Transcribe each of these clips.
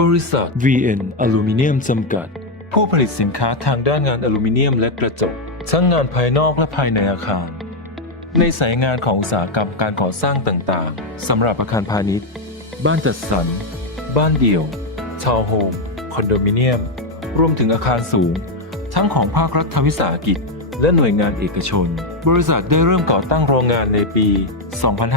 บริษัท VN อลูมิเนียมจำกัด ผู้ผลิตสินค้าทางด้านงานอลูมิเนียมและกระจก ทั้งงานภายนอกและภายในอาคาร ในสายงานของอุตสาหกรรมการก่อสร้างต่างๆสำหรับอาคารพาณิชย์ บ้านจัดสรร บ้านเดี่ยวทาวน์โฮม คอนโดมิเนียม รวมถึงอาคารสูง ทั้งของภาครัฐวิสาหกิจ และหน่วยงานเอกชน บริษัทได้เริ่มก่อตั้งโรงงานในปี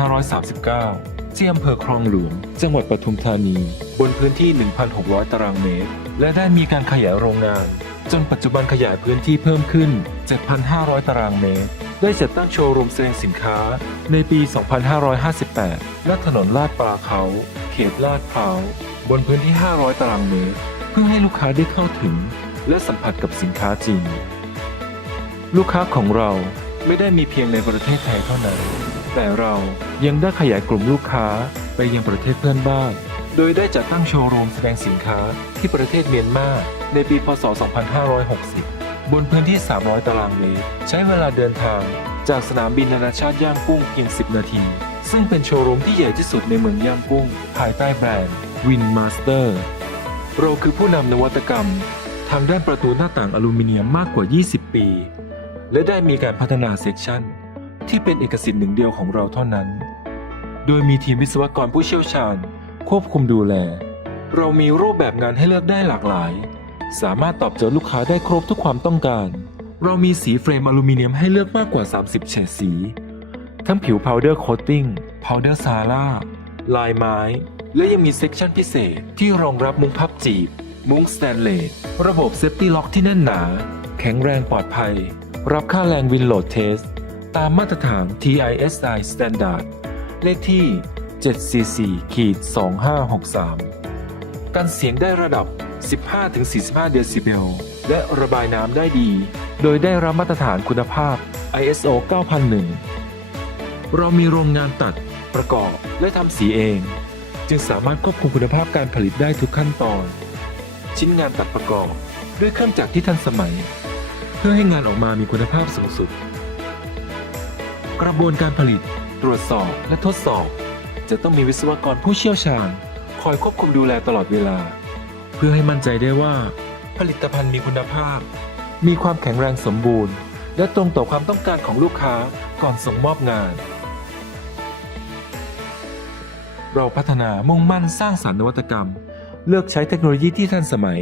2539 ที่อำเภอคลองหลวง จังหวัดปทุมธานี บนพื้นที่ 1,600 ตารางเมตร และได้มีการขยายโรงงาน จนปัจจุบันขยายพื้นที่เพิ่มขึ้น 7,500 ตารางเมตร ได้จัดตั้งโชว์รูมแสดงสินค้าในปี 2558 และถนนลาดปลาเขา เขตลาดพร้าว บนพื้นที่ 500 ตารางเมตร เพื่อให้ลูกค้าได้เข้าถึง และสัมผัสกับสินค้าจริง ลูกค้าของเราไม่ได้มีเพียงในประเทศไทยเท่านั้น แต่เรายังได้ขยายกลุ่มลูกค้าไปยังประเทศเพื่อนบ้าน โดยได้จัดตั้งโชว์รูมแสดงสินค้าที่ประเทศเมียนมาในปี พศ 2560 บนพื้นที่ 300 ตารางเมตร ใช้เวลาเดินทางจากสนามบินนานาชาติย่างกุ้งเพียง 10 นาที ซึ่งเป็นโชว์รูมที่ใหญ่ที่สุดในเมืองย่างกุ้ง ภายใต้แบรนด์ Win Master เราคือผู้นำนวัตกรรม ทางด้านประตูหน้าต่างอลูมิเนียมมากกว่า 20 ปี และได้มีการพัฒนาเซกชันที่เป็นเอกสิทธิ์หนึ่งเดียวของเราเท่านั้น โดยมีทีมวิศวกรผู้เชี่ยวชาญ ควบคุมดูแล เรามีรูปแบบงานให้เลือกได้หลากหลาย สามารถตอบโจทย์ลูกค้าได้ครบทุกความต้องการ เรามีสีเฟรมอลูมิเนียมให้เลือกมากกว่า 30 เฉดสี ทั้งผิวพาวเดอร์โคตติ้งพาวเดอร์ซาร่าลายไม้ และยังมีเซ็กชันพิเศษที่รองรับมุ้งพับจีบ มุ้งสแตนเลสระบบเซฟตี้ล็อกที่แน่นหนา แข็งแรงปลอดภัย รับค่าแรงวินโหลดเทสตามมาตรฐาน TISI Standard เลขที่ 744ขีด2563 กันเสียงได้ระดับ 15-45 เดซิเบล และระบายน้ำได้ดี โดยได้รับมาตรฐานคุณภาพ ISO 9001 เรามีโรงงานตัด ประกอบ และทำสีเอง จึงสามารถควบคุมคุณภาพการผลิตได้ทุกขั้นตอน ชิ้นงานตัดประกอบ ด้วยเครื่องจักรที่ทันสมัย เพื่อให้งานออกมามีคุณภาพสูงสุด กระบวนการผลิต ตรวจสอบและทดสอบ จะต้องมีวิศวกรผู้เชี่ยวชาญ คอยควบคุมดูแลตลอดเวลา เพื่อให้มั่นใจได้ว่า ผลิตภัณฑ์มีคุณภาพ มีความแข็งแรงสมบูรณ์ และตรงต่อความต้องการของลูกค้าก่อนส่งมอบงาน เราพัฒนามุ่งมั่นสร้างสรรค์นวัตกรรม เลือกใช้เทคโนโลยีที่ทันสมัย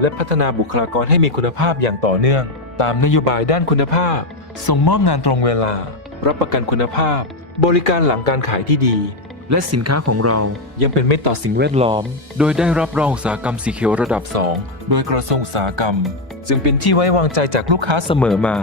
และพัฒนาบุคลากรให้มีคุณภาพอย่างต่อเนื่อง ตามนโยบายด้านคุณภาพ ส่งมอบงานตรงเวลา รับประกันคุณภาพ บริการหลังการขายที่ดี และสินค้าของเรายังเป็นมิตรต่อสิ่งแวดล้อม โดยได้รับรองอุตสาหกรรมสีเขียวระดับ 2 โดยกระทรวงอุตสาหกรรม จึงเป็นที่ไว้วางใจจากลูกค้าเสมอมา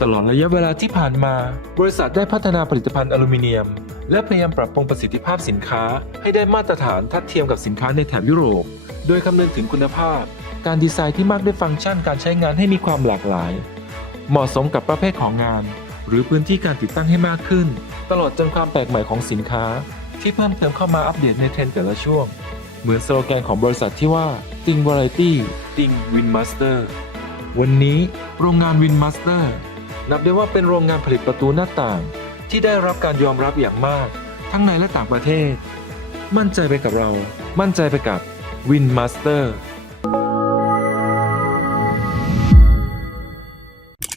ตลอดระยะเวลาที่ผ่านมา บริษัทได้พัฒนาผลิตภัณฑ์อลูมิเนียม และพยายามปรับปรุงประสิทธิภาพสินค้า ให้ได้มาตรฐานทัดเทียมกับสินค้าในแถบยุโรป โดยคำนึงถึงคุณภาพ การดีไซน์ที่มากด้วยฟังก์ชันการใช้งานให้มีความหลากหลาย เหมาะสมกับประเภทของงาน หรือพื้นที่การติดตั้งให้มากขึ้น ตลอดจนความแปลกใหม่ของสินค้า ที่เพิ่มเติมเข้ามาอัปเดตในเทรนแต่ละช่วง เหมือนสโลแกนของบริษัทที่ว่า Think Variety Think Win Master วันนี้โรงงาน Win Master นับได้ว่าเป็นโรงงานผลิตประตูหน้าต่าง ที่ได้รับการยอมรับอย่างมาก ทั้งในและต่างประเทศ มั่นใจไปกับเรา มั่นใจไปกับ Win Master